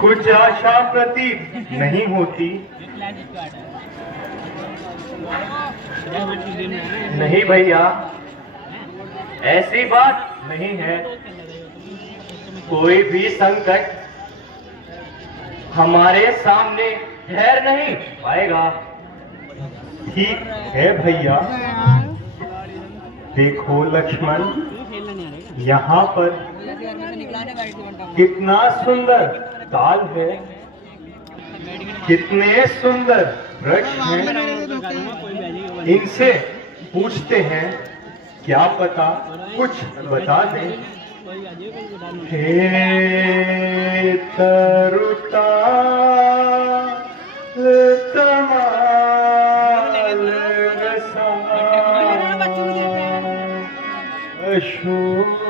कुछ आशा प्रतीत नहीं होती। नहीं भैया, ऐसी बात नहीं है। कोई भी संकट हमारे सामने ठहर नहीं पाएगा। ठीक है भैया। देखो लक्ष्मण, यहाँ पर कितना सुंदर ताल है, कितने सुंदर वृक्ष हैं। इनसे पूछते हैं, क्या पता कुछ बता दें। हे तरुता तमाल अशोक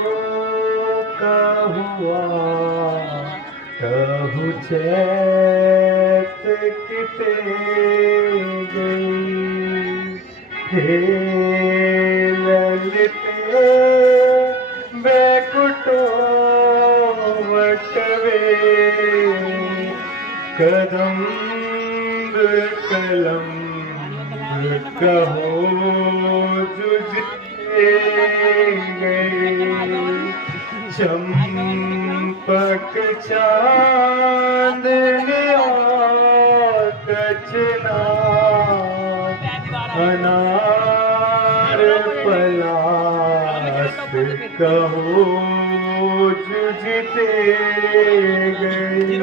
हुआ कहु चैत किते गई। हे ललिते बैकुटो वटवे कदम्ब कलम कहो जुझते गए। चंपक चांदनी और कचना अनार पलास कहो जुझते गए।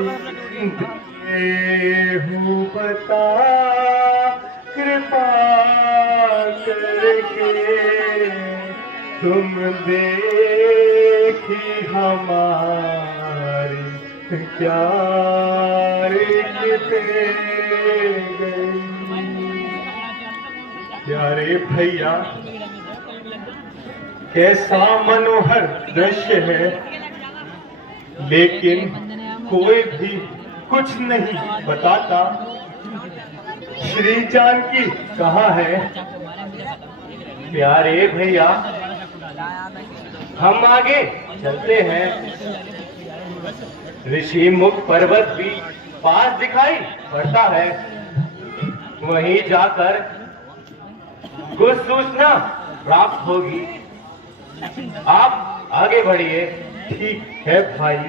देहु बता कृपा करके तुम देखी हमारी क्या रीते गई। प्यारे भैया, कैसा मनोहर दृश्य है, लेकिन कोई भी कुछ नहीं बताता। श्री जानकी कहाँ है? प्यारे भैया, हम आगे चलते हैं। ऋषि मुख पर्वत भी पास दिखाई पड़ता है। वहीं जाकर कुछ सूचना प्राप्त होगी। आप आगे बढ़िए। ठीक है भाई।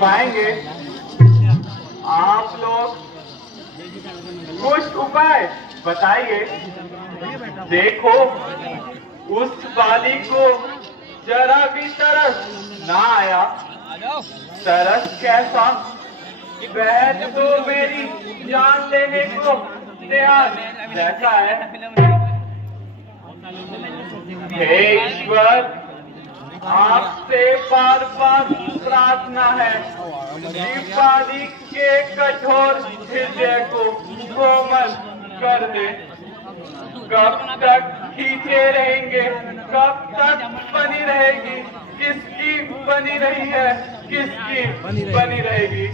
पाएंगे आप लोग कुछ उपाय बताइए। देखो, उस बाली को जरा भी तरस ना आया। तरस कैसा, वह तो मेरी जान लेने को तैयार रहता है। हे ईश्वर, आपसे बार बार प्रार्थना है, दीपावली के कठोर हृदय को कोमल कर दे। कब तक खींचे रहेंगे, कब तक बनी रहेगी, किसकी बनी रही है, किसकी बनी रहेगी।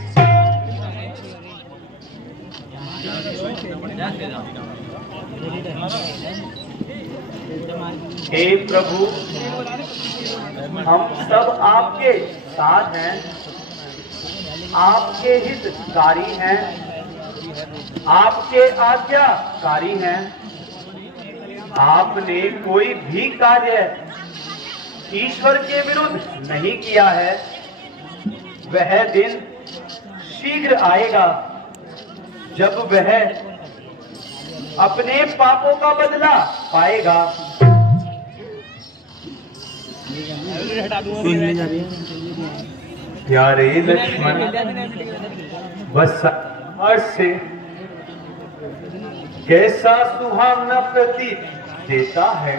हे प्रभु, हम सब आपके साथ हैं, आपके हितकारी हैं, आपके आज्ञाकारी हैं। आपने कोई भी कार्य ईश्वर के विरुद्ध नहीं किया है। वह दिन शीघ्र आएगा जब वह अपने पापों का बदला पाएगा। प्यारे लक्ष्मण, बस से कैसा सुहावना प्रतीत देता है।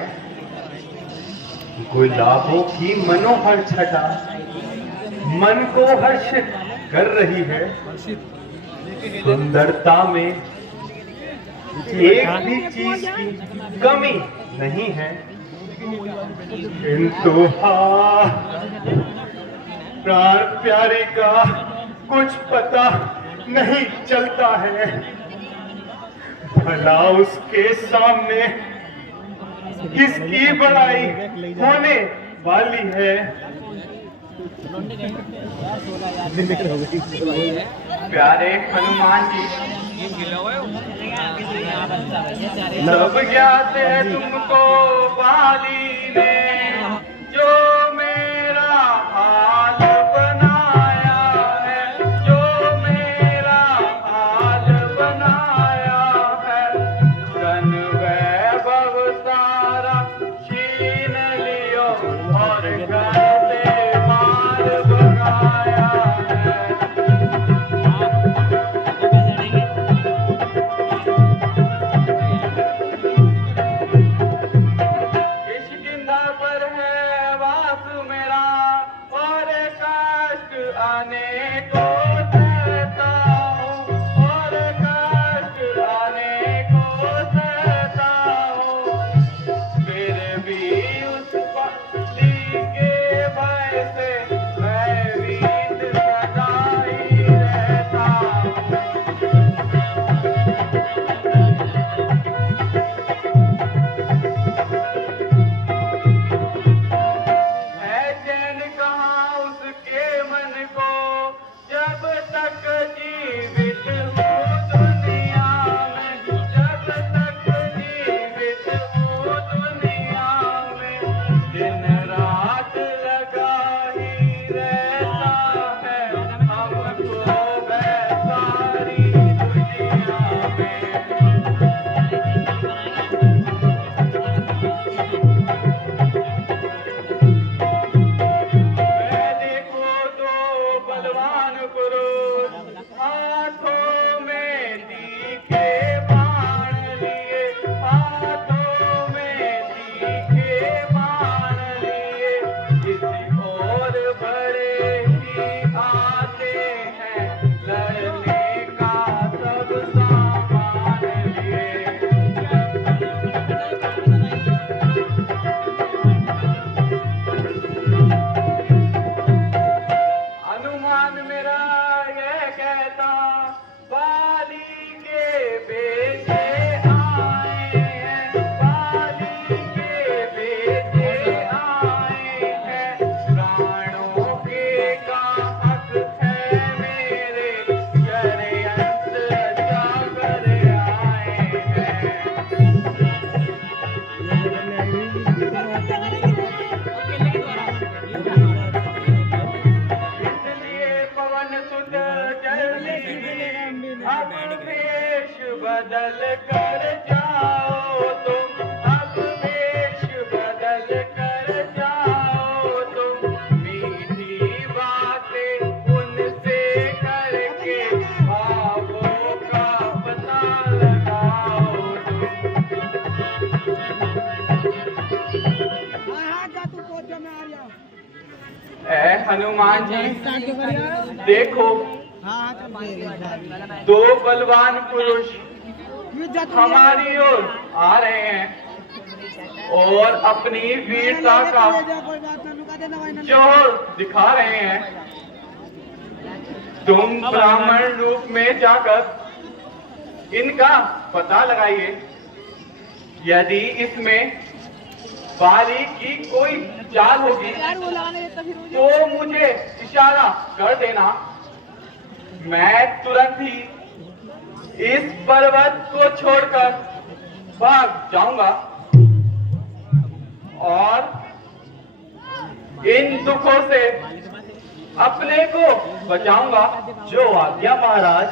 गुलाबों की मनोहर छटा मन को हर्षित कर रही है। सुंदरता में एक भी चीज की कमी नहीं है, किंतु प्राण प्यारे का कुछ पता नहीं चलता है। भला उसके सामने किसकी बड़ाई होने वाली है। प्यारे हनुमान जी, सब ज्ञात है तुमको वाली ने जो मेरा हाल बनाया है, जो मेरा हाल बनाया है। धन वैभव सारा छीन लियो और घर से मार भगाया है। किष्किंधा पर है वास मेरा और कष्ट आने को सहता हूँ, और कष्ट आने को सहता हूँ। फिर भी उस पति के भय से भयभीत सदा ही रहता हूँ। है चैन कहाँ उसके मन को जब तक जीवित हूँ दुनिया में, जब तक जीवित हूँ दुनिया में। दिन रात लगा ही रहता है हमको वैसारी दुनिया में। मैं देखो दो बलवान पुरुष हाथों में तीखे बाण लिए, हाथों में तीखे बाण लिए। किसी और बड़े ही आते हैं लड़ने का सब सामान लिए। हनुमान मेरा यह कहता बाली के बेटे आए हैं, बाली के बेटे आए हैं। प्राणों के का हक है मेरे षड्यंत्र रचा कर आए हैं। इसलिए पवन सुत जल्दी अब वेश बदल कर जाओ तुम, अब वेश बदल कर जाओ तुम। मीठी बातें उनसे करके भावों का पता लगाओ तुम। ऐ हनुमान जी, देखो दो बलवान पुरुष हमारी ओर आ रहे हैं और अपनी वीरता का जोर दिखा रहे हैं। तुम ब्राह्मण रूप में जाकर इनका पता लगाइए। यदि इसमें बाली की कोई चाल होगी तो मुझे इशारा कर देना। मैं तुरंत ही इस पर्वत को छोड़कर भाग जाऊंगा और इन दुखों से अपने को बचाऊंगा। जो आज्ञा महाराज।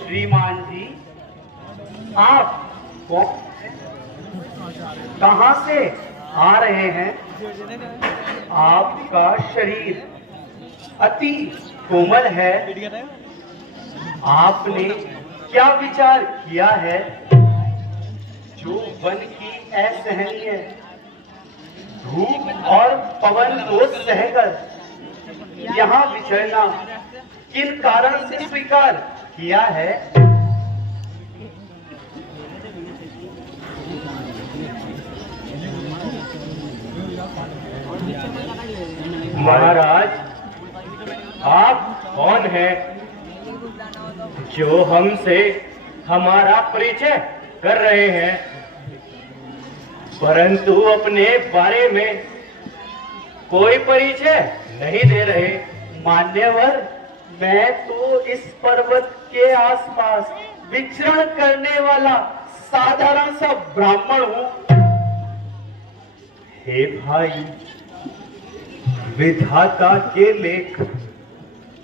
श्रीमान जी, आप कहां से आ रहे हैं? आपका शरीर अति कोमल है। आपने क्या विचार किया है जो वन की असहनीय धूप और पवन को सहकर यहाँ विचरना किन कारण से स्वीकार किया है? महाराज, आप कौन हैं जो हमसे हमारा परिचय कर रहे हैं, परंतु अपने बारे में कोई परिचय नहीं दे रहे? मान्यवर, मैं तो इस पर्वत के आसपास विचरण करने वाला साधारण सा ब्राह्मण हूं। हे भाई, विधाता के लेख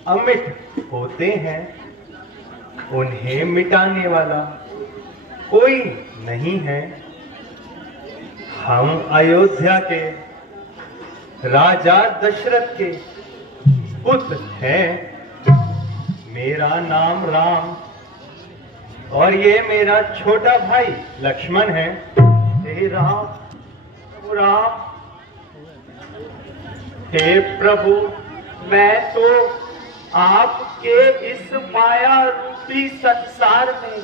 अमिट होते हैं, उन्हें मिटाने वाला कोई नहीं है। हम अयोध्या के राजा दशरथ के पुत्र हैं। मेरा नाम राम और ये मेरा छोटा भाई लक्ष्मण है। हे राम, राम, हे प्रभु, मैं तो आपके इस माया रूपी संसार में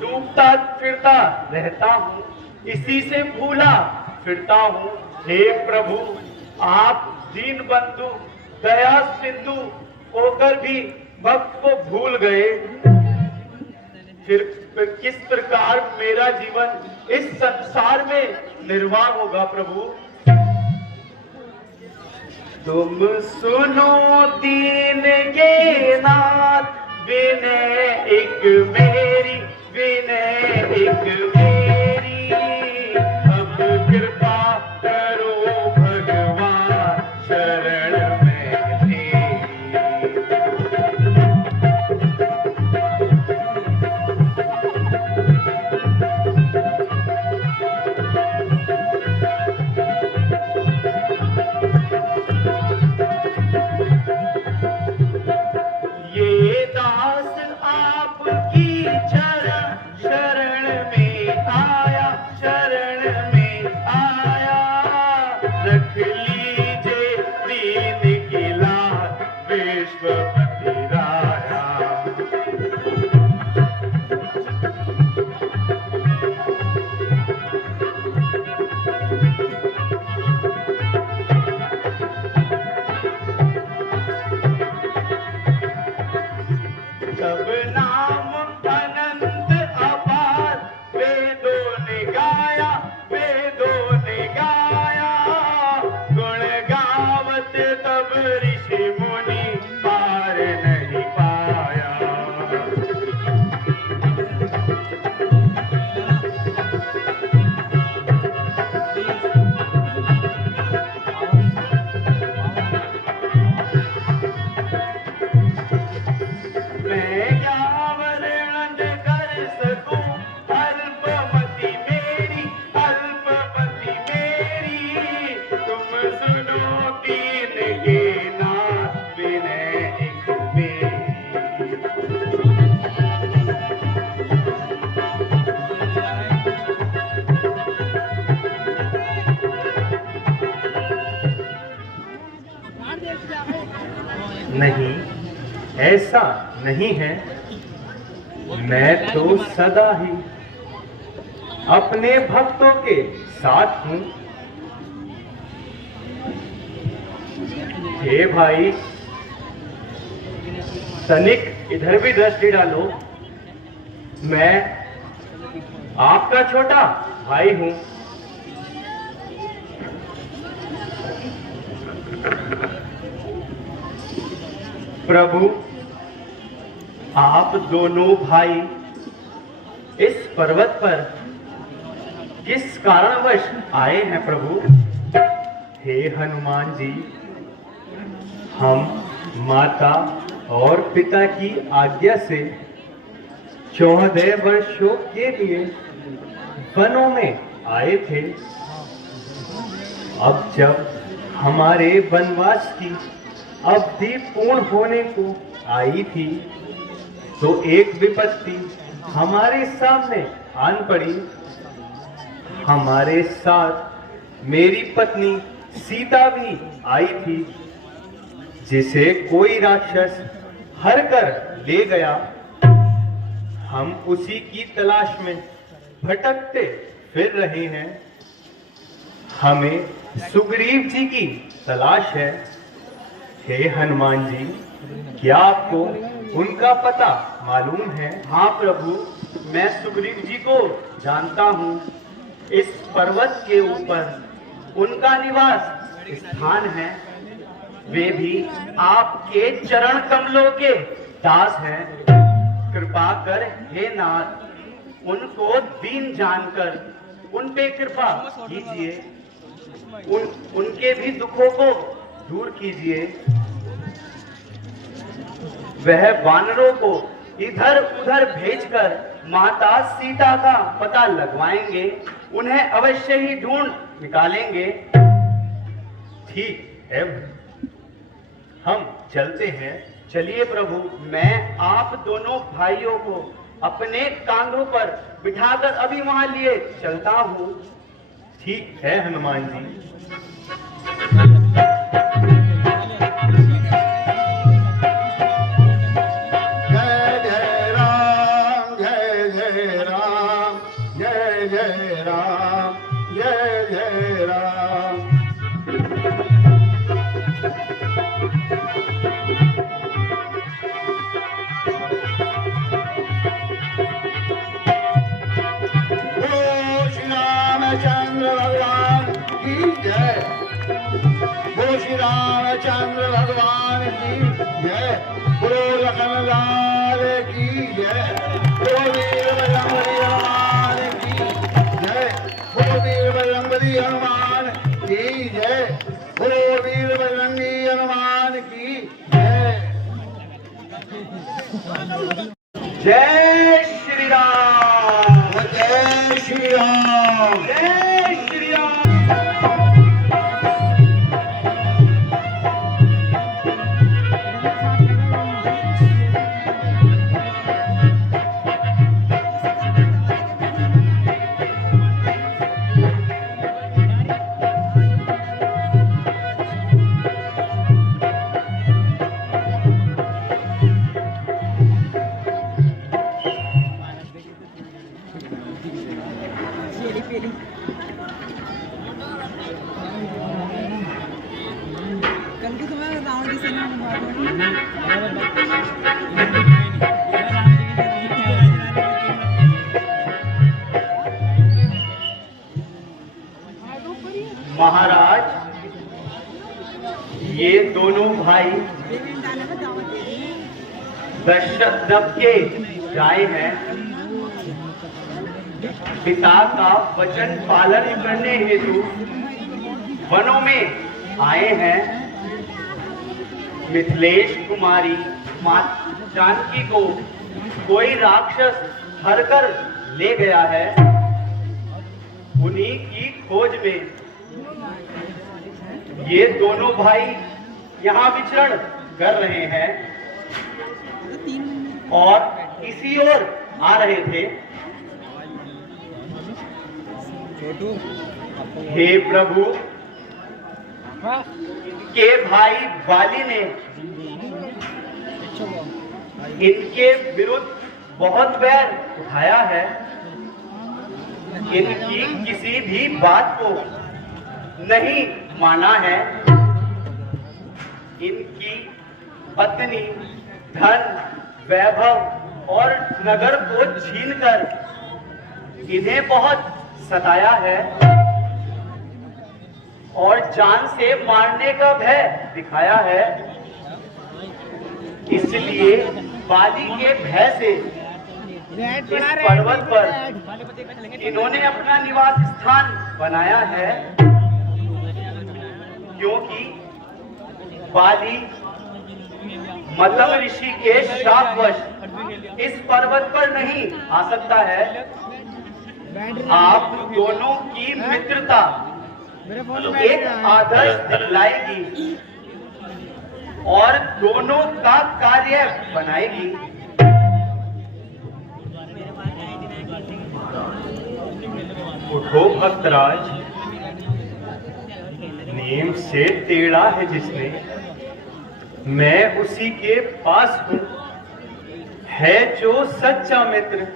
डूबता फिरता रहता हूँ, इसी से भूला फिरता हूँ। हे प्रभु, आप दीन बंधु दया सिंधु होकर भी भक्त को भूल गए। फिर किस प्रकार मेरा जीवन इस संसार में निर्वाह होगा प्रभु? तुम सुनो दीन के नाथ, विनय एक मेरी, विनय एक मेरी, अब कृपा करो भगवान, शरण में तेरी। ये दास आपकी शरण में आया, शरण में आया, रख लीजिए दीन की लाज, विश्वपति राया। सब नाम अनंत अपार, वेदों ने गाया, वेदों ने गाया, गुण गावत तब ऋषि मुनि पार नहीं पाया। मैं क्या वर्णन कर सकूं, अल्पमति मेरी, अल्पमति मेरी, तुम सुनो दीन के नाथ, विनय एक मेरी। नहीं, ऐसा नहीं है। मैं तो सदा ही अपने भक्तों के साथ हूं। हे भाई, तनिक इधर भी दृष्टि डालो। मैं आपका छोटा भाई हूं। प्रभु, आप दोनों भाई इस पर्वत पर किस कारणवश आए हैं प्रभु? हे हनुमान जी, हम माता और पिता की आज्ञा से 14 वर्षों के लिए वनों में आए थे। अब जब हमारे वनवास की अवधि पूर्ण होने को आई थी तो एक विपत्ति हमारे सामने आन पड़ी। हमारे साथ मेरी पत्नी सीता भी आई थी, जिसे कोई राक्षस हर कर ले गया। हम उसी की तलाश में भटकते फिर रहे हैं। हमें सुग्रीव जी की तलाश है। हे हनुमान जी, क्या आपको उनका पता मालूम है? हाँ प्रभु, मैं सुग्रीव जी को जानता हूँ। इस पर्वत के ऊपर उनका निवास स्थान है। वे भी आपके चरण कमलों के दास हैं। कृपा कर हे नाथ, उनको दीन जानकर उन पे कृपा कीजिए। उनके भी दुखों को दूर कीजिए। वह वानरों को इधर उधर भेजकर माता सीता का पता लगवाएंगे। उन्हें अवश्य ही ढूंढ निकालेंगे। ठीक है, हम चलते हैं। चलिए प्रभु, मैं आप दोनों भाइयों को अपने कांधों पर बिठाकर अभी वहां लिए चलता हूँ। ठीक है हनुमान जी। जय जय राम, जय जय राम, जय जय राम, जय जय राम। श्री रामचंद्र भगवान की जय। बोलो लखन लाल की जय। बोलो वीर बजरंगबली हनुमान की जय। बोलो वीर बजरंगबली हनुमान की जय। बोलो वीर बजरंगी हनुमान की जय। जय श्री राम, जय श्री राम, जय श्री राम। महाराज, ये दोनों भाई दशरथ के जाए हैं। पिता का वचन पालन करने हेतु वनों में आए हैं। मिथिलेश कुमारी माता जानकी को कोई राक्षस हर कर ले गया है। उन्हीं की खोज में ये दोनों भाई यहाँ विचरण कर रहे हैं और इसी ओर आ रहे थे। हे प्रभु, के भाई वाली ने इनके विरुद्ध बहुत वैर उठाया है। इनकी किसी भी बात को नहीं माना है। इनकी पत्नी, धन, वैभव और नगर को छीनकर इन्हें बहुत सताया है और जान से मारने का भय दिखाया है। इसलिए बाली के भय से इस पर्वत पर इन्होंने अपना निवास स्थान बनाया है, क्योंकि बाली मतलब ऋषि के शापवश इस पर्वत पर नहीं आ सकता है। आप दोनों की मित्रता एक आदर्श दिखलाएगी और दोनों का कार्य बनाएगी। उठो भक्तराज, नीम से टेढ़ा है जिसने, मैं उसी के पास हूं। है जो सच्चा मित्र,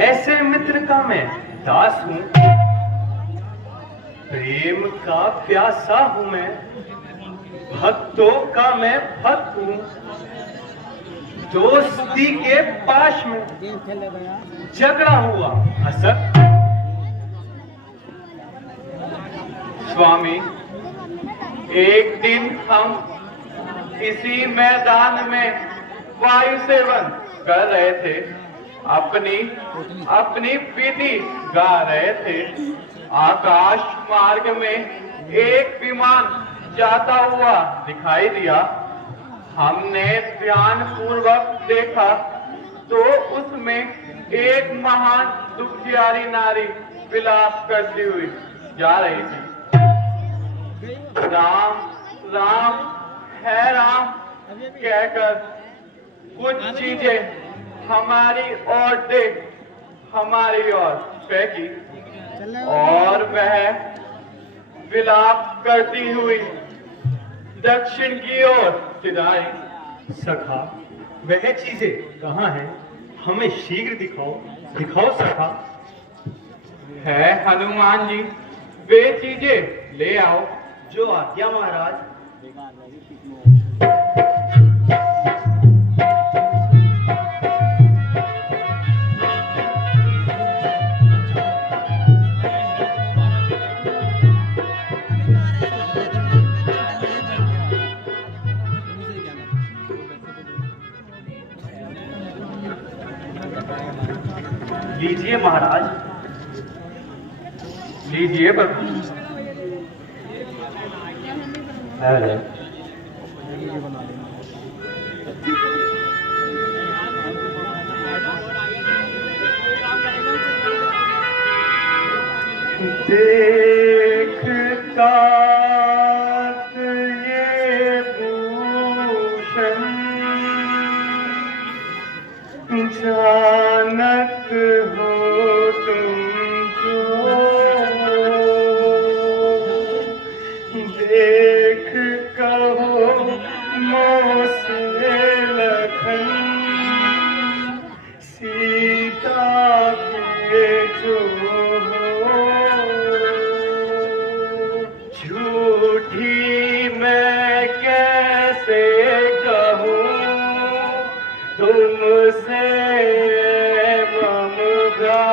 ऐसे मित्र का मैं दास हूं। प्रेम का प्यासा हूं मैं, भक्तों का मैं भक्त हूं। दोस्ती के पाश में झगड़ा हुआ असक। स्वामी, एक दिन हम इसी मैदान में वायु सेवन कर रहे थे, अपनी विधि गा रहे थे। आकाश मार्ग में एक विमान जाता हुआ दिखाई दिया। हमने ध्यान पूर्वक देखा तो उसमें एक महान दुखियारी नारी विलाप करती हुई जा रही थी। राम राम है राम कहकर कुछ चीजें हमारी ओर देख हमारी ओर फेंकी और वह विलाप करती हुई दक्षिण की ओर सिधाई। सखा, वह चीजें कहाँ हैं? हमें शीघ्र दिखाओ सखा। है हनुमान जी, वे चीजें ले आओ। जो आज्ञा महाराज। लीजिए महाराज, लीजिए प्रभु। देखता ये भूषण जानत हो तुम जो, देख कहो मोह से लखन सीता के जो झूठी मैं कैसे कहूँ तुमसे ममता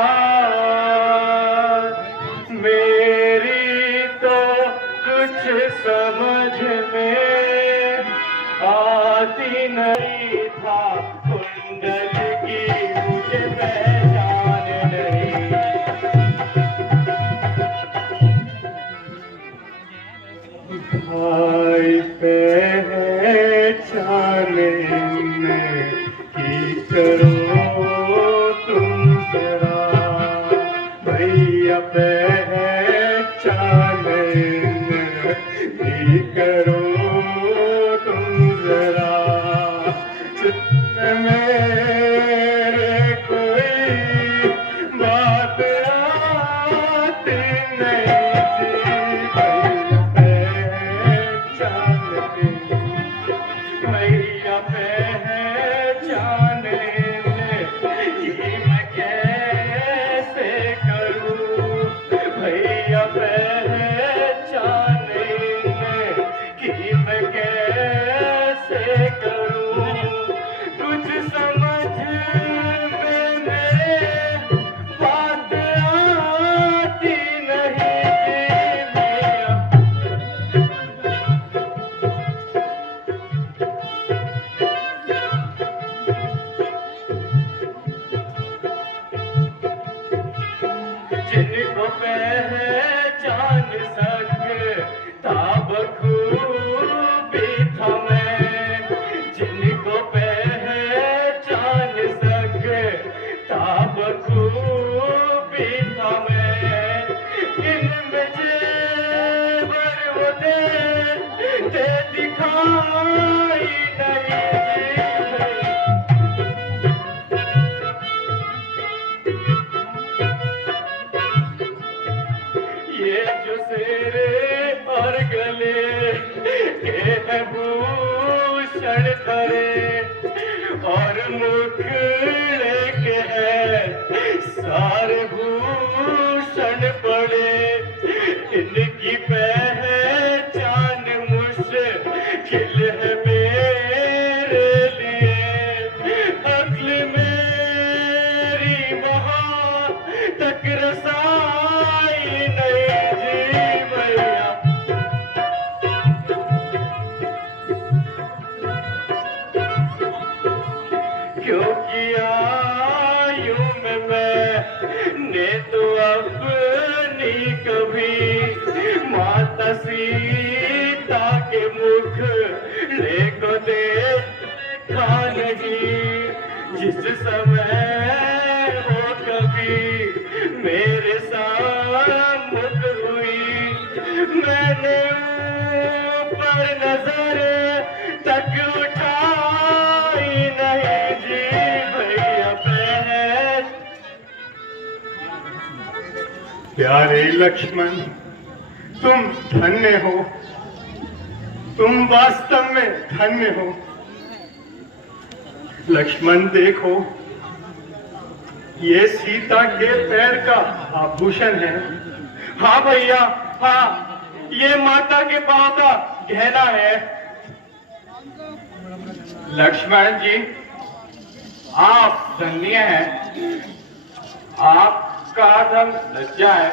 बखूबी था मैं, इनमें जेवर वो दे दिखाई नहीं। ये जो सेरे और गले के हैं भूषण धरे और मुखड़े के हैं सारे भूषण पड़े, इनकी पहचान मुश्किल है मेरे लिए। अक्ल मेरी वहाँ तक रसाई नहीं जी भैया। क्योंकि आयु में मैंने तो अपनी कभी माता सीता के मुख को देखा नहीं। जिस समय वो कभी मेरे सम्मुख हुई, मैंने ऊपर नजर तक उठाई नहीं जी भैया। प्यारे लक्ष्मण, तुम धन्य हो, तुम वास्तव में धन्य हो। लक्ष्मण देखो, ये सीता के पैर का आभूषण है। हाँ भैया, हाँ, ये माता के पांव का गहना है। लक्ष्मण जी, आप धन्य हैं, आपका धर्म लज्जा है।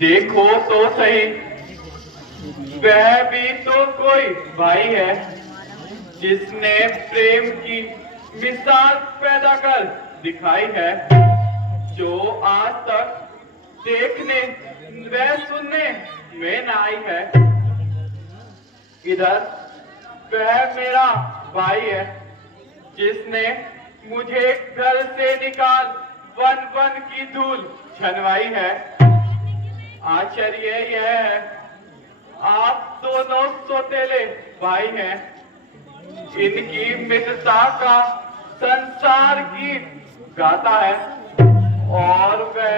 देखो तो सही, वह भी तो कोई भाई है जिसने प्रेम की मिसाल पैदा कर दिखाई है, जो आज तक देखने व सुनने में न आई है। इधर वह मेरा भाई है जिसने मुझे घर से निकाल वन वन की धूल छनवाई है। आश्चर्य यह है, आप दोनों सौतेले भाई हैं। इनकी मित्रता का संसार गीत गाता है और वह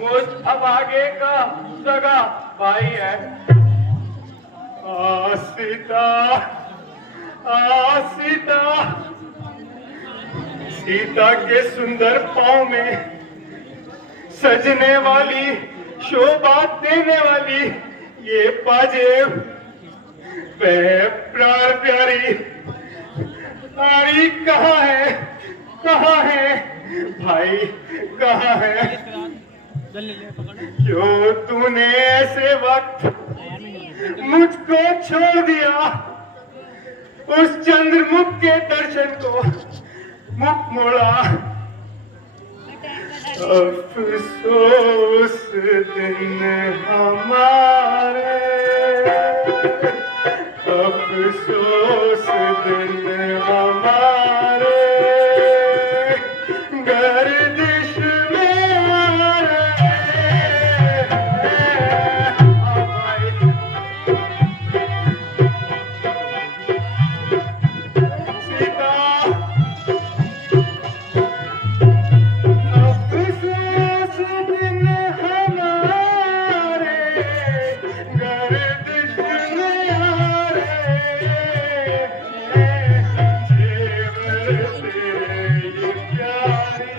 मुझ अभागे का सगा भाई है। सीता, सीता, सीता के सुंदर पांव में सजने वाली, शोभा देने वाली ये पाजेब, वह प्राण प्यारी नारी कहाँ है, कहाँ है भाई, कहाँ है? क्यों तूने ऐसे वक्त मुझको छोड़ दिया? उस चंद्रमुख के दर्शन को मुख मोड़ा। अफसोस दिन हमारे, अफसोस दिन हमारे, गर्दिश में आ रहे। सीता, अफसोस दिन हमारे, गर्दिश में आ रहे। जेवर से ये प्यारी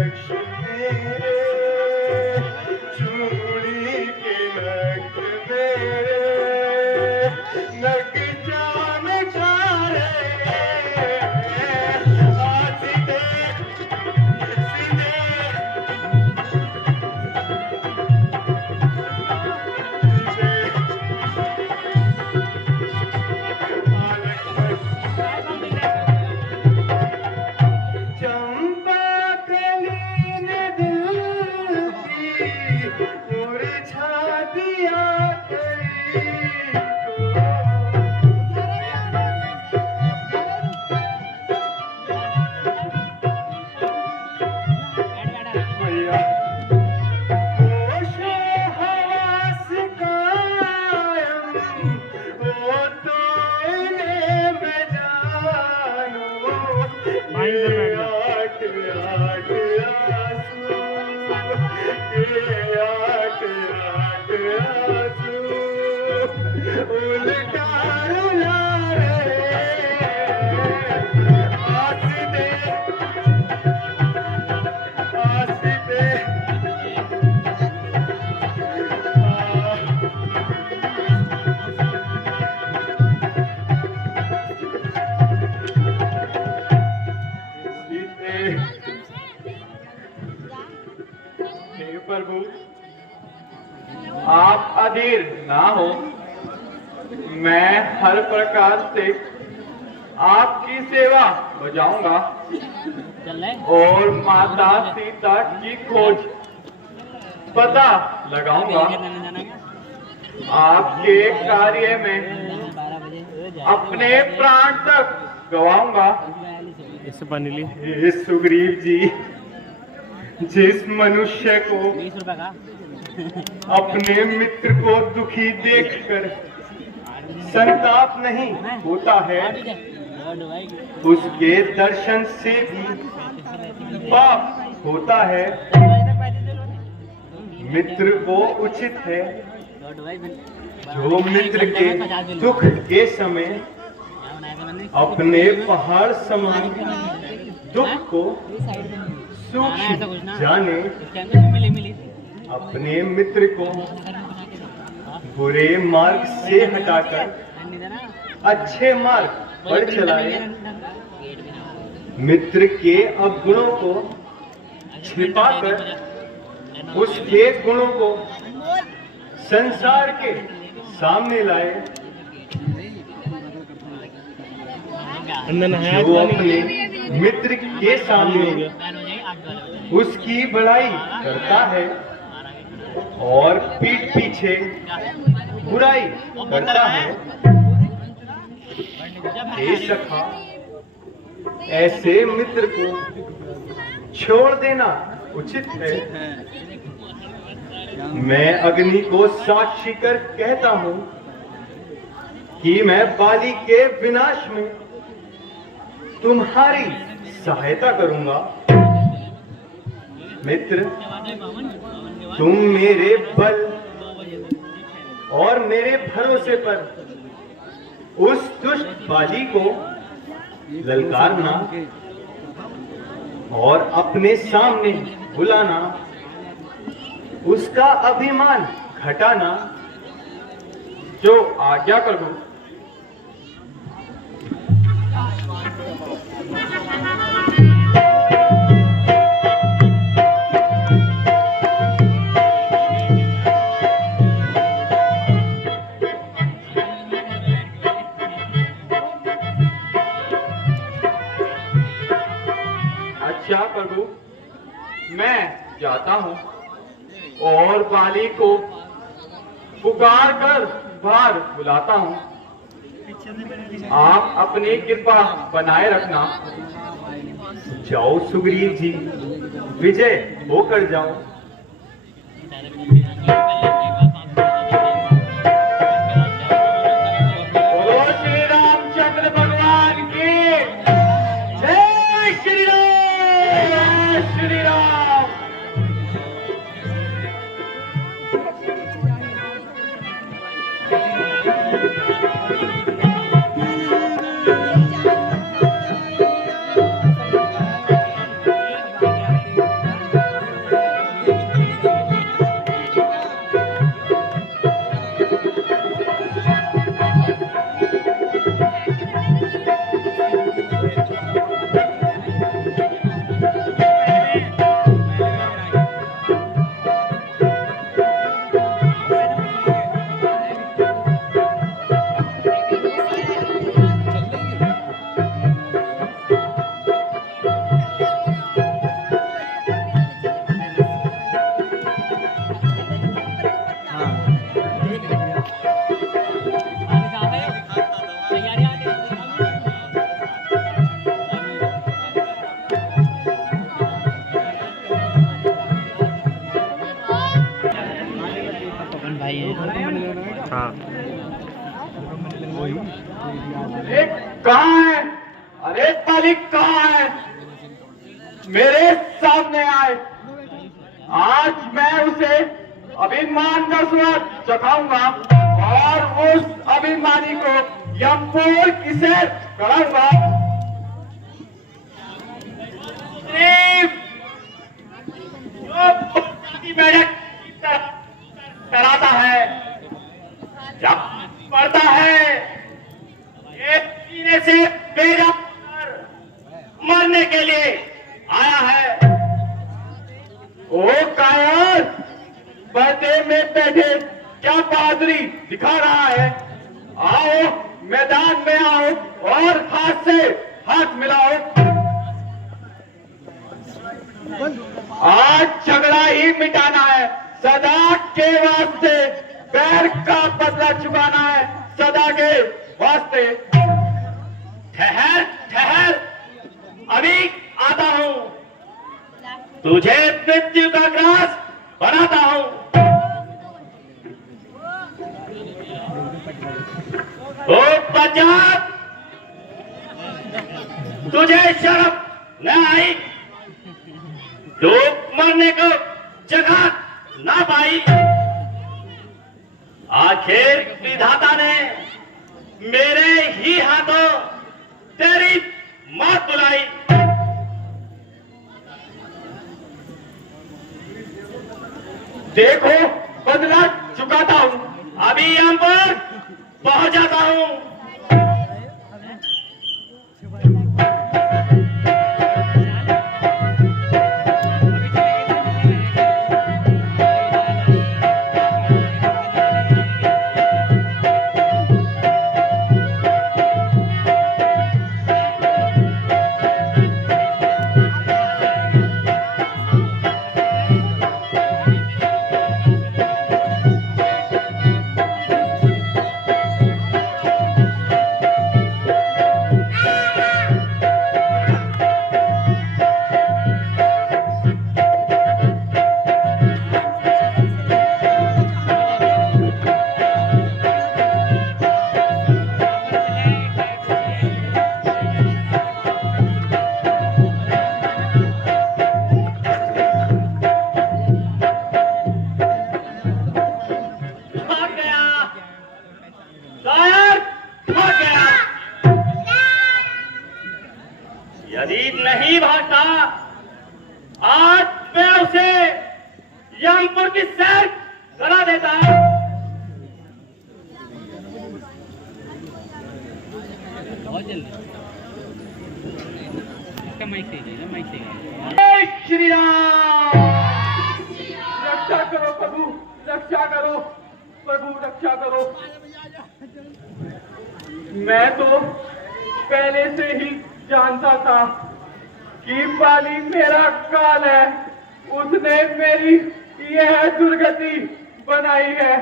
नक्श मेरे, चूड़ी के नक्श मेरे, नक्शा मिटा रे, आज देख सीधे चंपा कली ने दिल की मुरझा दिया कली को। भैया होशो हवास कायम, वो तो इन्हें मैं जानू, ये आठ आठ आंसू, ये आठ आठ आंसू, उल्टा रुला रे, आस दे, आस दे, हे प्रभु, आप अधीर ना हो, मैं हर प्रकार से आपकी सेवा बजाऊंगा और माता सीता की खोज पता लगाऊंगा। आपके कार्य में अपने प्राण तक गवाऊंगा। हे सुग्रीव जी, जिस मनुष्य को अपने मित्र को दुखी देखकर संताप नहीं होता है, उसके दर्शन से भी पाप होता है। मित्र वो उचित है जो मित्र के दुख के समय अपने पहाड़ समान दुख को सूक्ष्म जाने, अपने मित्र को बुरे मार्ग से हटाकर अच्छे मार्ग पर चलाए, मित्र के अवगुणों को छिपाकर उसके गुणों को संसार के सामने लाए। जो अपने मित्र के सामने उसकी बड़ाई करता है और पीठ पीछे बुराई करता है, हे सखा, ऐसे मित्र को छोड़ देना उचित है। मैं अग्नि को साक्षी कर कहता हूं कि मैं बाली के विनाश में तुम्हारी सहायता करूंगा। मित्र, तुम मेरे बल और मेरे भरोसे पर उस दुष्ट बाली को ललकारना और अपने सामने बुलाना, उसका अभिमान घटाना। जो आज्ञा कर दूं। अच्छा प्रभु, मैं जाता हूँ और बाली को पुकार कर बाहर बुलाता हूँ। आप अपनी कृपा बनाए रखना। जाओ सुग्रीव जी, विजय होकर जाओ। बोलो श्री रामचंद्र भगवान की जय। श्री राम, जय श्री राम। अरे कहाँ है? अरे मालिक कहाँ है? मेरे सामने आए। आज मैं उसे अभिमान का स्वाद चखाऊंगा और उस अभिमानी को यमपुर की सैर कराऊंगा। बैठक कराता है, जब पढ़ता है ये सीने से बेजा मरने के लिए आया है। ओ कायर, पर्दे में बैठे क्या बहादुरी दिखा रहा है? आओ मैदान में आओ और हाथ से हाथ मिलाओ। आज झगड़ा ही मिटाना है, सदा के वास्ते पैर का बदला चुकाना है, सदा के वास्ते। ठहर ठहर, अभी आता हूं, तुझे मृत्यु का ग्रास बनाता हूं। ओ बच्चा, तुझे शर्म न आई? तू मरने को जगह ना पाई? आखिर विधाता ने मेरे ही हाथों तेरी मौत बुलाई। देखो बदला चुकाता हूं, अभी यहां पर पहुंच जाता हूं। यदि नहीं भागता, आज मैं उसे यमपुर की सैर करा देता। श्री राम, रक्षा करो प्रभु, रक्षा करो प्रभु, रक्षा करो। मैं तो पहले से ही जानता था कि बाली मेरा काल है, उसने मेरी यह दुर्गति बनाई है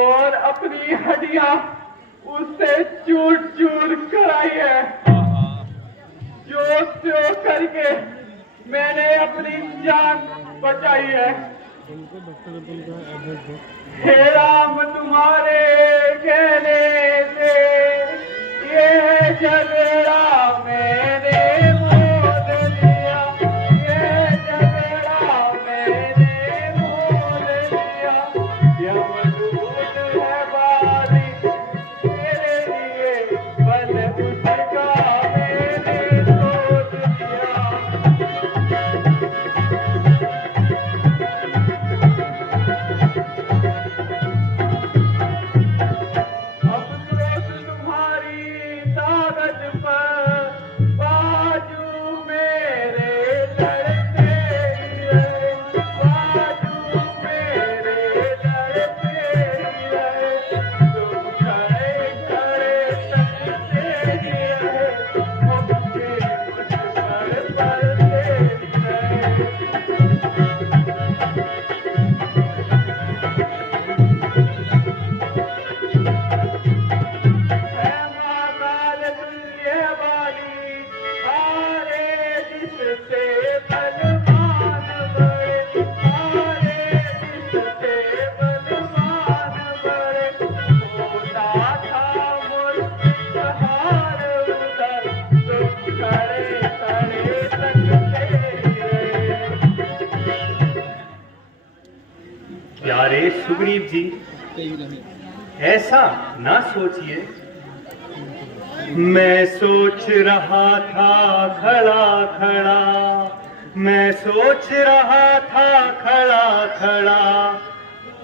और अपनी हड्डियां उससे चूर चूर कराई है। जो त्यों करके मैंने अपनी जान बचाई है। हे राम, तुम्हारे कहने से ये झगड़ा मैंने मोल लिया, ये झगड़ा मैंने मोल लिया। यमदूत है बारी मेरे लिए, बल उसका मैंने तोड़ दिया। प्यारे सुग्रीव जी, ऐसा ना सोचिए। मैं सोच रहा था खड़ा खड़ा, मैं सोच रहा था खड़ा खड़ा,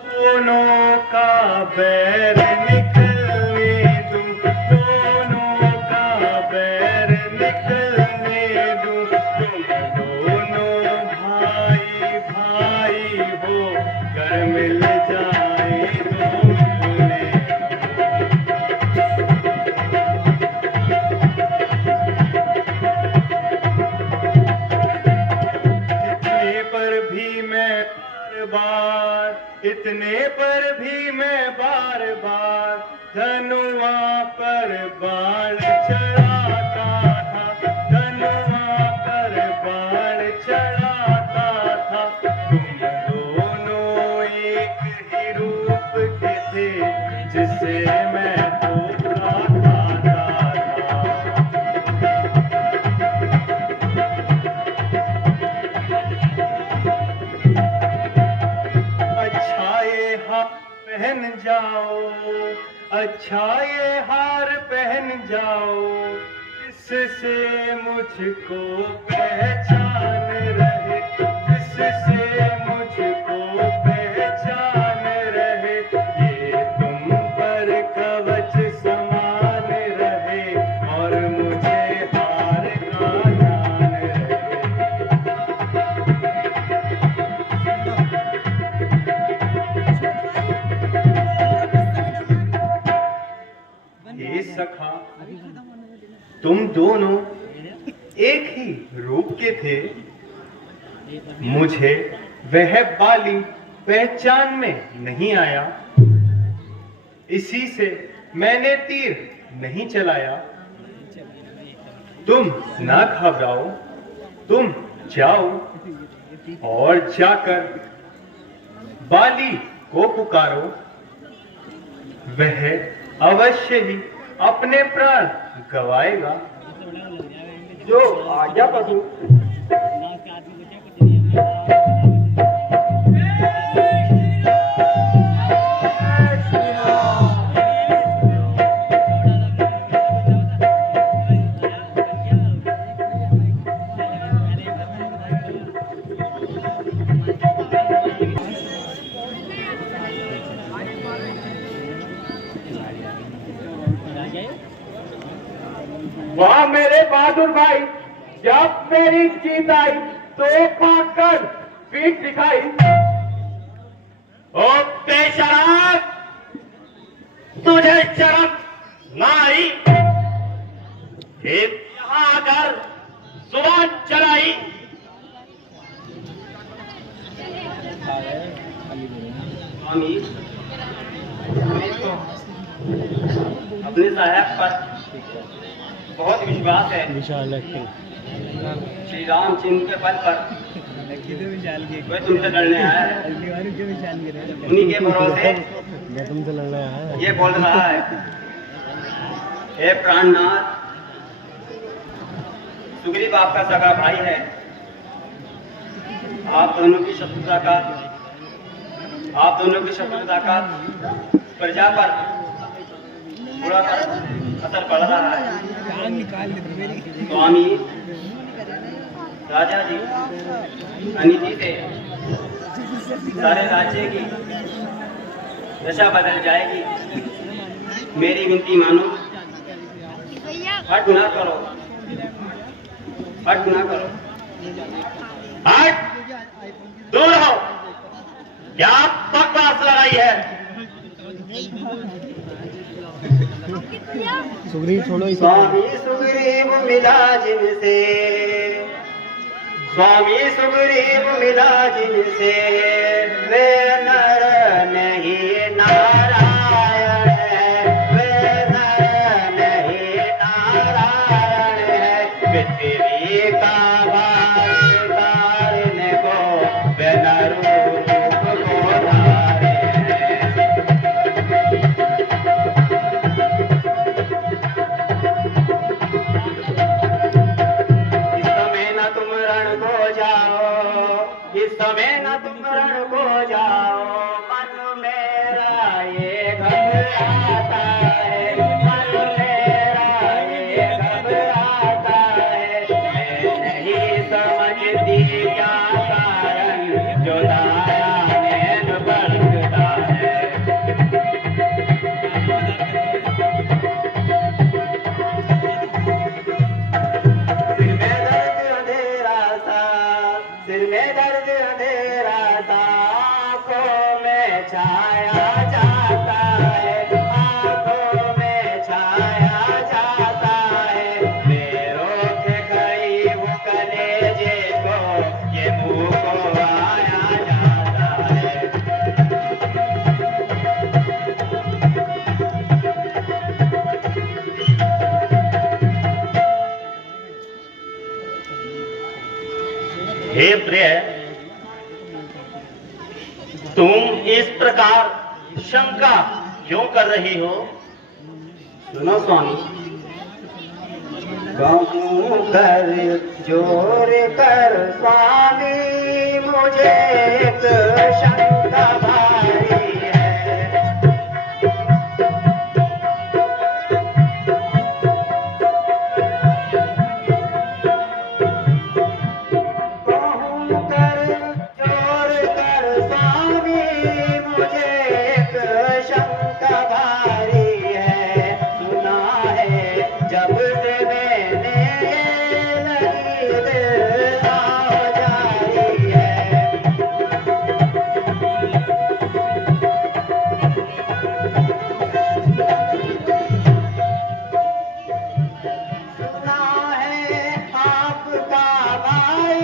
दोनों का बैर निकलने दूं, दोनों का बैर निकलने दूं। तुम दोनों भाई भाई हो, कर मिल जाए तुम भूले। इतने पर भी मैं बार बार धनुआ पर बाण चढ़ाता था, धनुआ पर बाण चढ़ाता था। तुम दोनों एक ही रूप के थे, जिसे मैं धोखा खाता था। पहन जाओ, अच्छा ये हार पहन जाओ, इससे मुझको पहचान रहे, इससे मुझको पहचान रहे। ये तुम पर कवच समान रहे, और मुझे हार का ज्ञान रहे। हे सखा, तुम दोनों एक ही रूप के थे, मुझे वह बाली पहचान में नहीं आया, इसी से मैंने तीर नहीं चलाया। तुम ना घबराओ, तुम जाओ और जाकर बाली को पुकारो, वह अवश्य ही अपने प्राण गवाएगा। जो आज्ञा प्रभु। वाह मेरे बहादुर भाई, जब मेरी जीत आई तो पाकर पीठ दिखाई। ओ बेशरम, तुझे शर्म ना आई? यहाँ आकर जुबान चलाई। स्वामी, अपने साहब पर बहुत विश्वास है। श्री रामचंद्र के पद पर वह तुमसे लड़ने आया है। उन्हीं के भरोसे ये बोल रहा है, हे प्राणनाथ, सुग्रीव आपका सगा भाई है। आप दोनों की शत्रुता का प्रजा पर बुरा असर पड़ रहा है। स्वामी, राजा जी अनिति से सारे राज्य की दशा बदल जाएगी। मेरी विनती मानो, हट ना करो, हट ना करो। हट, दूर हो। क्या बकवास लगाई है? सुग्रीव छोड़ो। स्वामी सुग्रीव मिला जिनसे, स्वामी सुग्रीव मिला जिनसे, वे नर नहीं नारायण है, वे नर नहीं नारायण है। पृथ्वी का भार तारने को वे नर रूप को धारे हैं। इस समय न तुम रण को जाओ, मन दर्द अंधेरा आंखों में छाया जाता है, आंखों में छाया जाता है। मेरों के खड़ी वो कलेजे को ये मुंह को आया जाता है। हे प्रिय, तुम इस प्रकार शंका क्यों कर रही हो? सुनो स्वामी, कहूँ कर जोर कर स्वामी, मुझे एक शंका भारी है। कहूँ कर जोर कर स्वामी, मुझे एक शंका भारी है। सुना है जब से मैंने ये लगी दिल हो जारी है। सुना है आपका भाई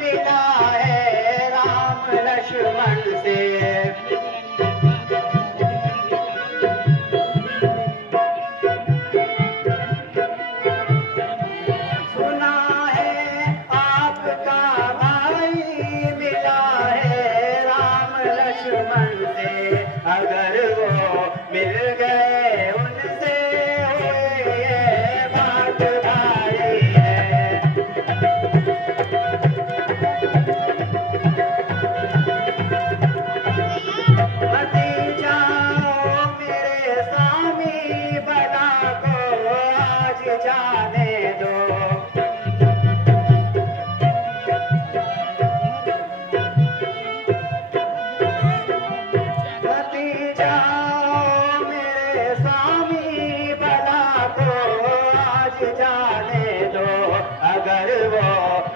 मिला है राम लक्ष्मण से। सुना है आपका भाई मिला है राम लक्ष्मण से। अगर वो मिल गए उनसे हुए ये बात भारी है। मती जाओ मेरे स्वामी, बला को आज जाने दो। मती जाओ मेरे स्वामी, बला को आज जाने दो। अगर वो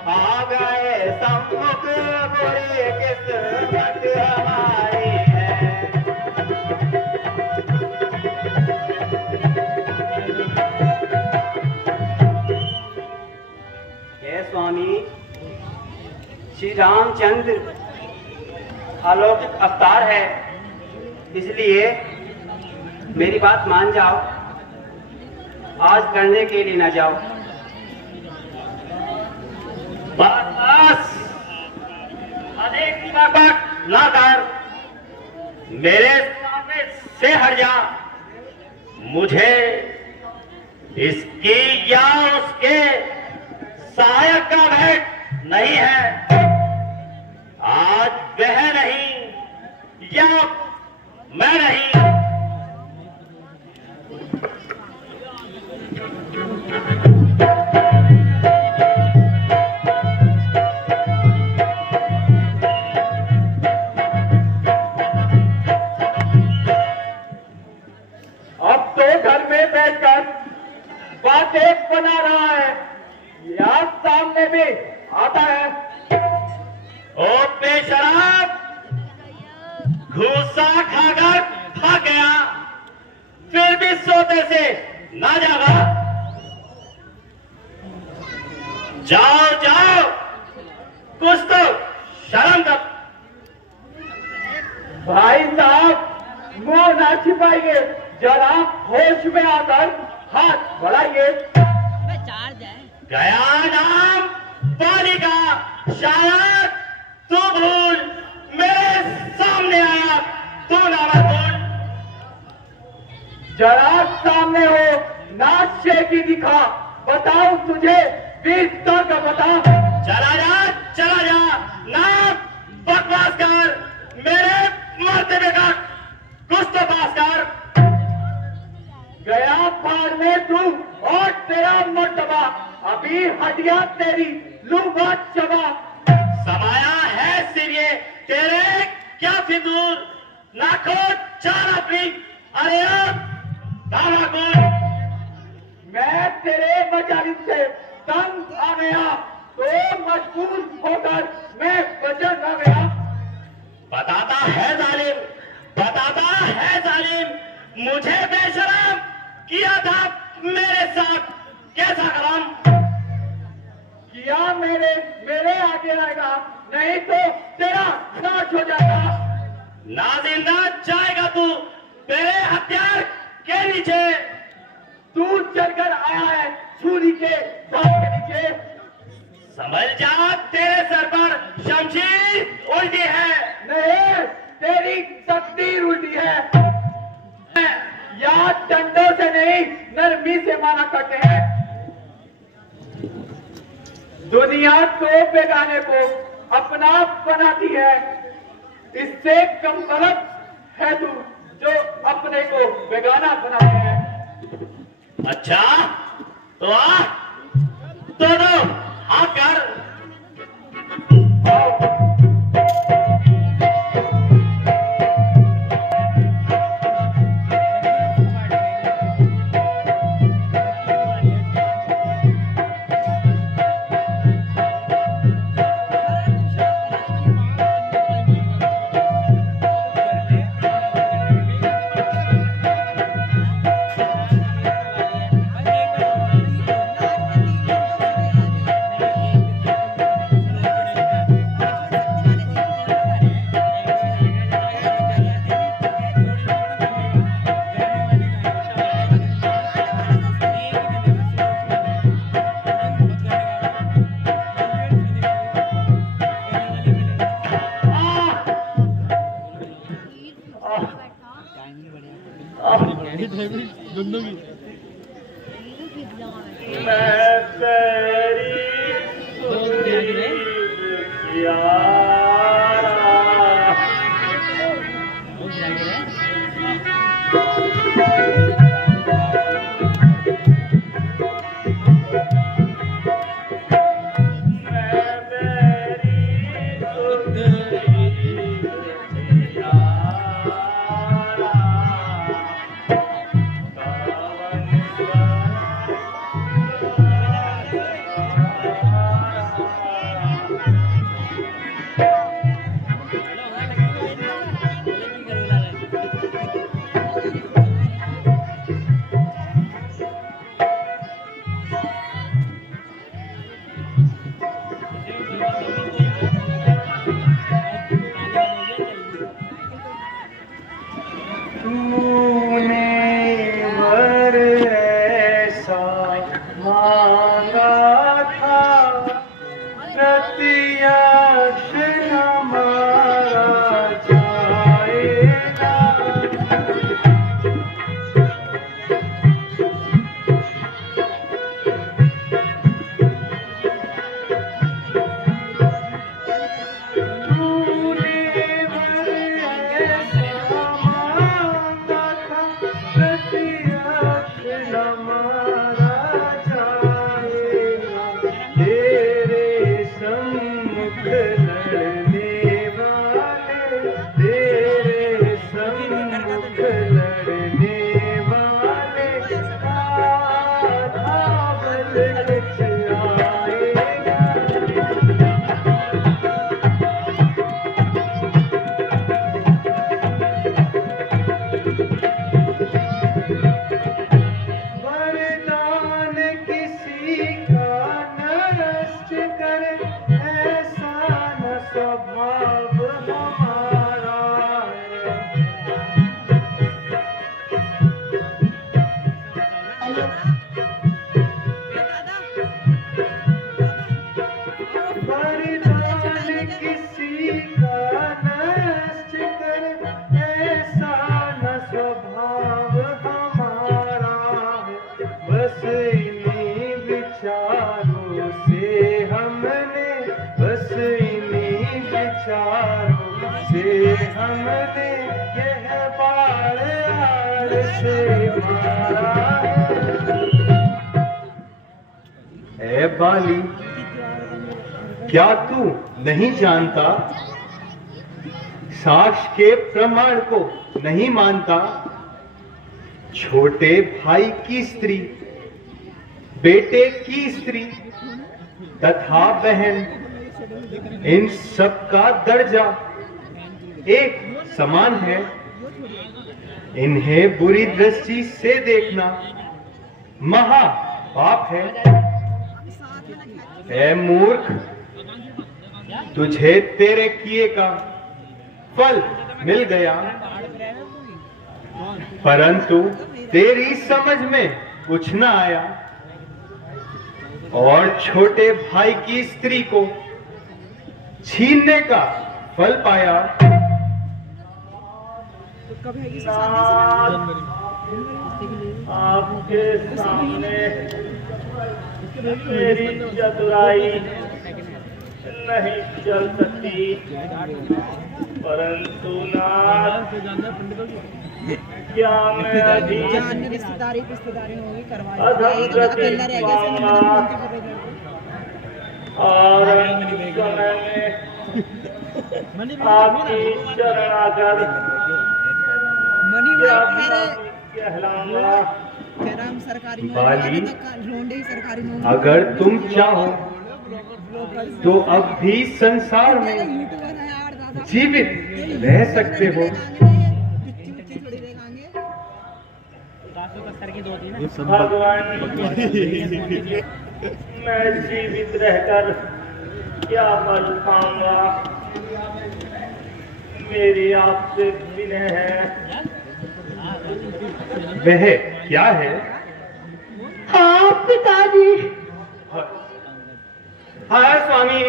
आ गए सम्मुख, बुरी किस्मत हमारी है। हे स्वामी, श्री रामचंद्र अलौकिक अवतार है, इसलिए मेरी बात मान जाओ, आज करने के लिए न जाओ। बस अधिक नाटक ना कर, मेरे सामने से हट जा। मुझे इसकी या उसके सहायक का भेंट नहीं है। आज वह नहीं या मैं नहीं। अब तो घर में बैठकर बातें बना रहा है, यहाँ सामने भी आता है। ओ बेशराब, घूसा खाकर भाग गया, फिर भी सोते से ना जागा। जाओ जाओ, कुछ तो शर्म कर। भाई साहब, मुंह ना छिपाइए, जरा होश में आकर हाथ बढ़ाइए। गया नाम बालिका, शायद तू भूल मेरे सामने आया, तू ना मत भूल। जरा सामने हो, नाच की दिखा, बताओ तुझे वीरता का बता। चला जा, ना बकवास कर, मेरे मर्तबे का कुछ तो पास कर। गया पार में तू और तेरा मर्तबा, अभी हटिया तेरी लूबा चबा। समाया है सिरे तेरे क्या फितूर, नाखो चार अपनी। अरे दावा कौन? मैं तेरे मजालिम से तंग आ गया, तो मजबूर होकर मैं वचन खा गया। बताता है जालिम, मुझे बेशरम किया था मेरे साथ कैसा करम। किया मेरे आगे आएगा, नहीं तो तेरा नाश हो जाएगा। ना जिंदा जाएगा तू तेरे हथियार के नीचे। तू चलकर आया है सूरी के बाल के नीचे। समझ जा तेरे सर पर शमशीर उल्टी है। नहीं, तेरी तकदीर उल्टी है। या डंडों से नहीं नरमी से मारा करते हैं। दुनिया को बेगाने को अपना बनाती है, इससे कम गलत है तू जो अपने को बेगाना बनाते है। अच्छा तो आ तो दो हाथ कर। ए बाली, क्या तू नहीं जानता, साक्ष्य के प्रमाण को नहीं मानता? छोटे भाई की स्त्री, बेटे की स्त्री, तथा बहन, इन सब का दर्जा एक समान है। इन्हें बुरी दृष्टि से देखना महा पाप है। ऐ मूर्ख, तुझे तेरे किए का फल मिल गया, परंतु तेरी समझ में कुछ न आया और छोटे भाई की स्त्री को छीनने का फल पाया। आपके सामने मेरी चतुराई नहीं चल सकती, परंतु नाथ, क्या मैं अभी रिश्तेदारी होगी अधोगति पाऊंगा और समय में आपकी शरण आकर कहलाऊंगा। बाली, अगर तुम चाहो तो अब भी संसार में जीवित रह सकते हो। भगवान, मैं जीवित रहकर क्या फल पाऊंगा? मेरी आपसे विनय है। वह क्या है? हाँ पिताजी। हाँ स्वामी।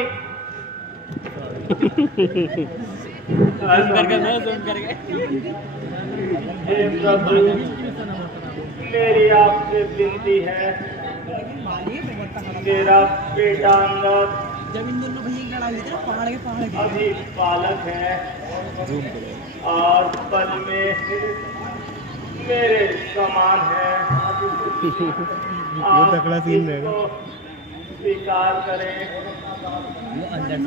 हे प्रभु, मेरी आपसे विनती है। मेरा बेटा अंगद अभी बालक है और पल में मेरे समान है। आप इसको स्वीकार करें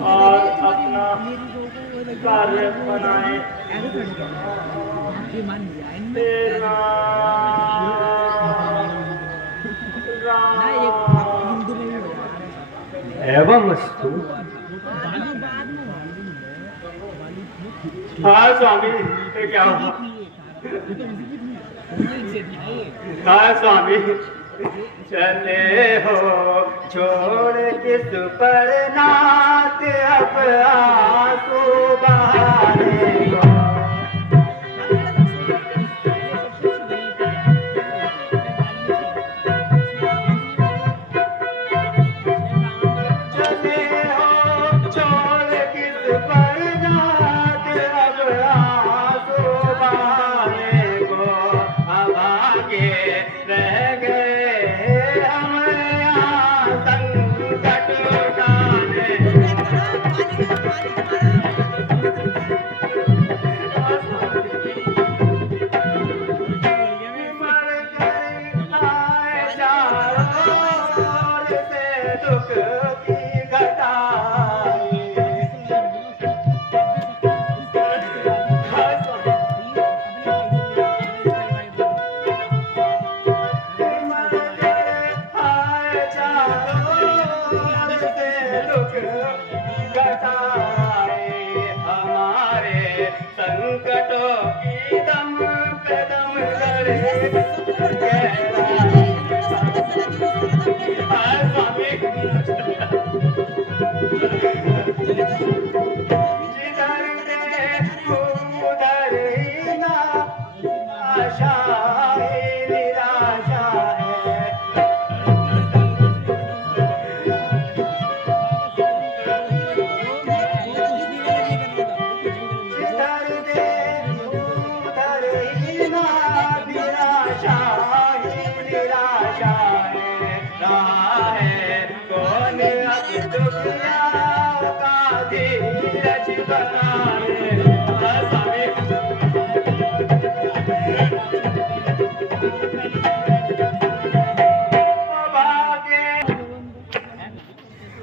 और अपना कार्य बनाएं। एवं अस्तु। हाँ स्वामी, ये क्या हुआ? हाँ स्वामी, चले हो छोड़ किस पर नाथ अब आंसू बहाने को।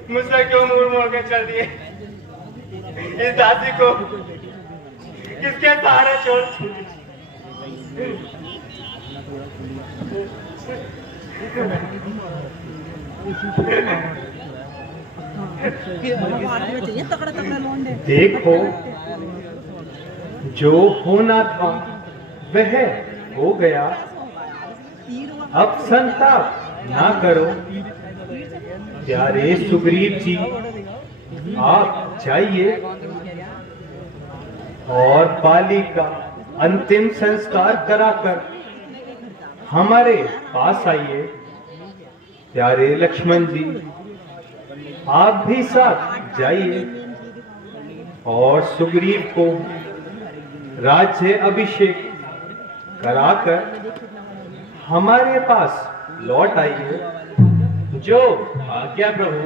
मुझसे क्यों मुड़ मोड़ के चल दिए? इस दासी को किसके सहारे छोड़? चाहिए तगड़ा तगड़ा लौंडे। देखो, जो होना था वह हो गया, अब संताप ना करो। प्यारे सुग्रीव जी, आप जाइए और बाली का अंतिम संस्कार कराकर हमारे पास आइए। प्यारे लक्ष्मण जी, आप भी साथ जाइए और सुग्रीव को राज्य अभिषेक कराकर हमारे पास लौट आइए। जो आज्ञा प्रभु।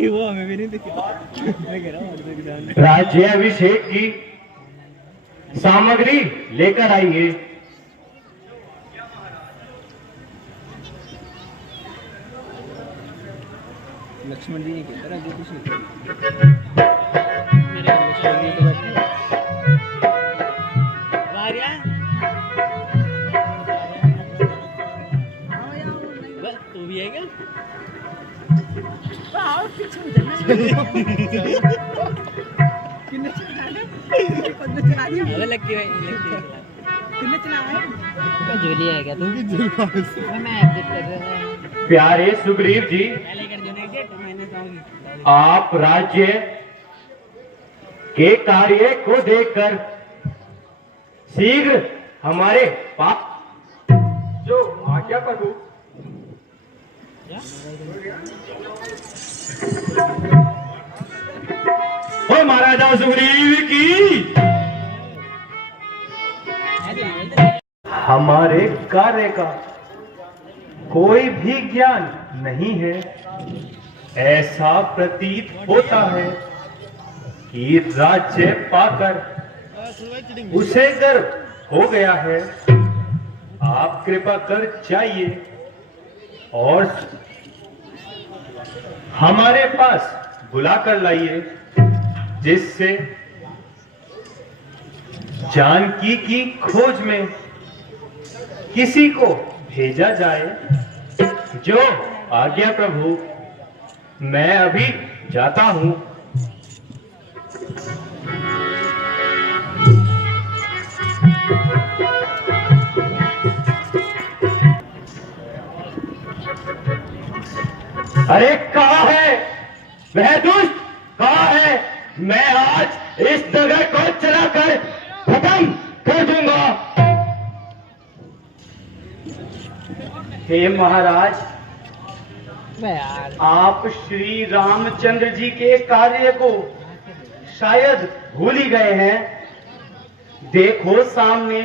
वो हमें भी नहीं दिखा। मैं कह रहा हूँ राज्याभिषेक की सामग्री लेकर आइए। लक्ष्मण जी ने कहता है कुछ नहीं मेरे लक्ष्मण जी तो बैठे तू भी है क्या? झूली है क्या तू? मैं एग्जिट कर रहा हूँ। प्यारे सुग्रीव जी, आप राज्य के कार्य को देखकर शीघ्र हमारे पास जो आज्ञा प्रभु। ओ महाराजा सुग्रीव की। हमारे कार्य का कोई भी ज्ञान नहीं है। ऐसा प्रतीत होता है कि राज्य पाकर उसे गर्व हो गया है। आप कृपा कर जाइए और हमारे पास बुला कर लाइए, जिससे जानकी की खोज में किसी को भेजा जाए। जो आज्ञा प्रभु। मैं अभी जाता हूं। अरे कहाँ है वह दुष्ट? कहाँ है? मैं आज इस नगर को चलाकर खत्म कर दूंगा। हे महाराज, आप श्री रामचंद्र जी के कार्य को शायद भूल ही गए हैं। देखो सामने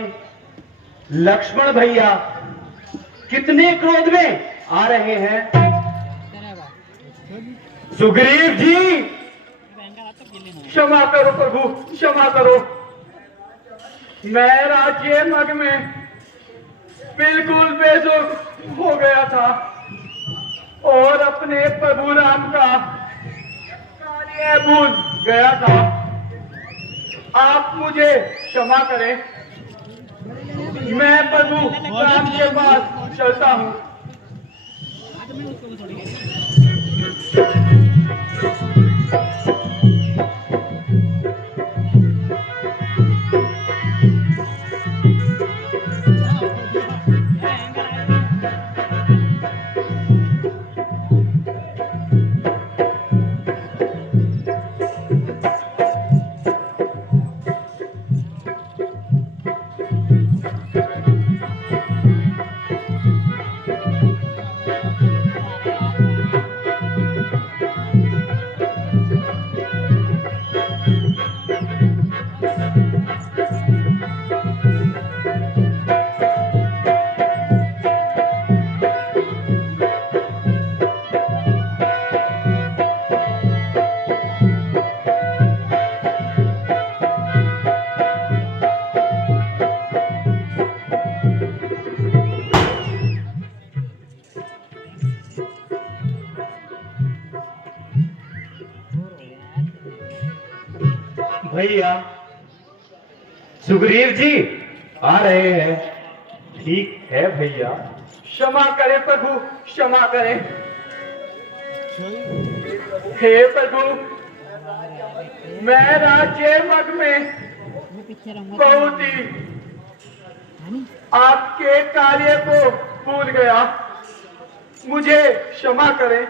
लक्ष्मण भैया कितने क्रोध में आ रहे हैं। सुग्रीव जी, क्षमा करो प्रभु, क्षमा करो। मैं राज्य मग में बिल्कुल बेसुध हो गया था और अपने प्रभु राम का कार्य भूल गया था। आप मुझे क्षमा करें। मैं प्रभु राम के पास चलता हूँ। भैया सुग्रीव जी आ रहे हैं। ठीक है भैया। क्षमा करें प्रभु, क्षमा करें। हे प्रभु, मैं राज्य मग में मैं पीछे रहूंगा। बहुत ही आपके कार्य को भूल गया। मुझे क्षमा करें,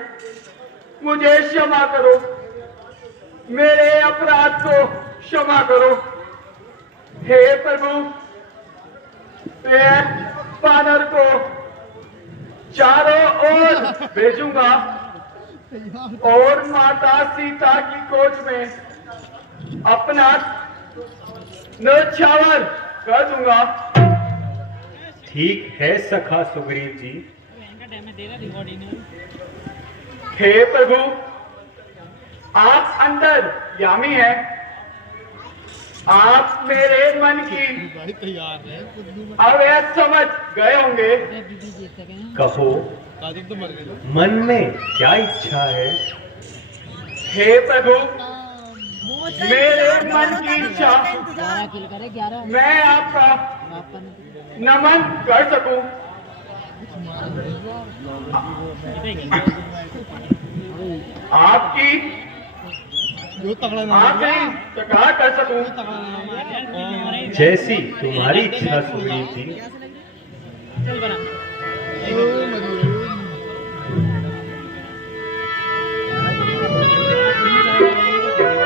मुझे क्षमा करो, मेरे अपराध को क्षमा करो। हे प्रभु, मैं वानर को चारों ओर भेजूंगा और माता सीता की कोच में अपना न्यौछावर कर दूंगा। ठीक है सखा सुग्रीव जी। हे प्रभु, आप अंदर यामी हैं। आप मेरे मन की अवैध समझ गए होंगे। कहो मन में क्या इच्छा है? हे प्रभु, मेरे मन की इच्छा 11 किल करे 11। मैं आपका नमन कर सकूं। आपकी आखिरी टकरा कर सकूं। जैसी तुम्हारी इच्छा सुग्रीव जी।